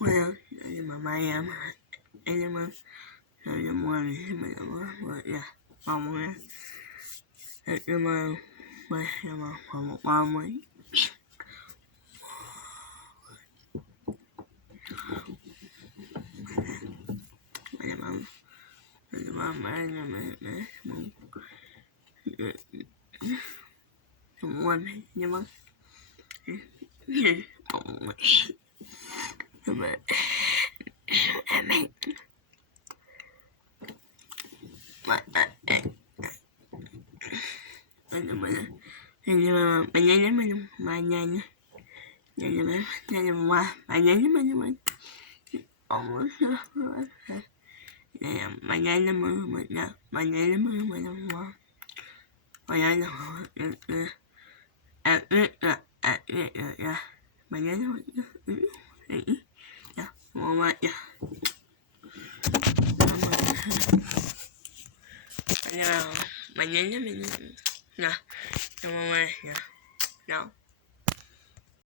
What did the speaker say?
Well, mamá llama, ella me llamó a mí, me llamó, ya, vamos a ver, ella me llama, vamos, me llamamos, mañana, no,